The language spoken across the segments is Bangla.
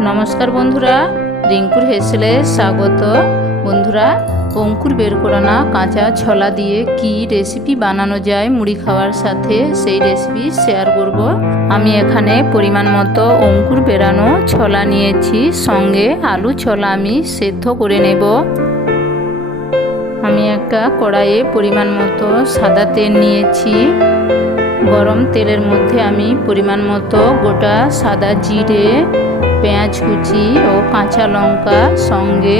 নমস্কার বন্ধুরা, রিঙ্কুর হেসেলে স্বাগত। বন্ধুরা, অঙ্কুর বের করা না কাঁচা ছলা দিয়ে কি রেসিপি বানানো যায় মুড়ি খাওয়ার সাথে সেই রেসিপি শেয়ার করব। আমি এখানে পরিমাণ মতো অঙ্কুর বেরানো ছলা নিয়েছি, সঙ্গে আলু ছোলা আমি সেদ্ধ করে নেব। আমি একটা কড়াইয়ে পরিমাণ মতো সাদা তেল নিয়েছি। গরম তেলের মধ্যে আমি পরিমাণ মতো গোটা সাদা জিরে পেঁয়াজ কুচি ও কাঁচা লঙ্কা সঙ্গে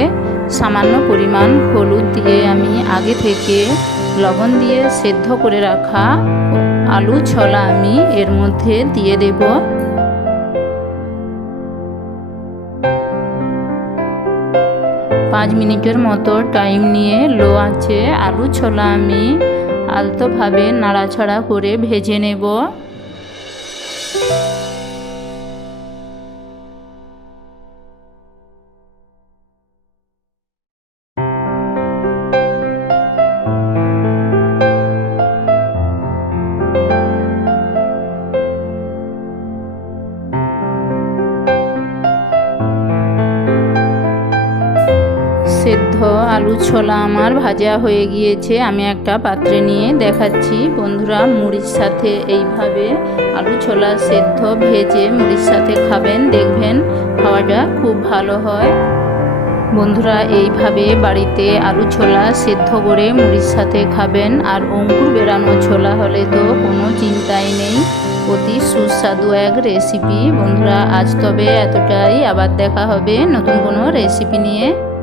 সামান্য পরিমাণ হলুদ দিয়ে আমি আগে থেকে লবণ দিয়ে সেদ্ধ করে রাখা আলু ছোলা আমি এর মধ্যে দিয়ে দেব। পাঁচ মিনিটের মতো টাইম নিয়ে লো আছে আলু ছোলা আমি আলতোভাবে নাড়াছাড়া করে ভেজে নেব। সেদ্ধ আলু ছোলা আমার ভাজা হয়ে গিয়েছে। আমি একটা পাত্রে নিয়ে দেখাচ্ছি। বন্ধুরা, মুড়ির সাথে এইভাবে আলু ছোলা সেদ্ধ ভেজে মুড়ির সাথে খাবেন। দেখবেন খাওয়াটা খুব ভালো হয়। বন্ধুরা, এইভাবে বাড়িতে আলু ছোলা সেদ্ধ করে মুড়ির সাথে খাবেন। আর অঙ্কুর বেরানো ছোলা হলে তো কোনো চিন্তাই নেই। অতি সুস্বাদু এক রেসিপি বন্ধুরা, আজ তবে এতটাই। আবার দেখা হবে নতুন কোনো রেসিপি নিয়ে।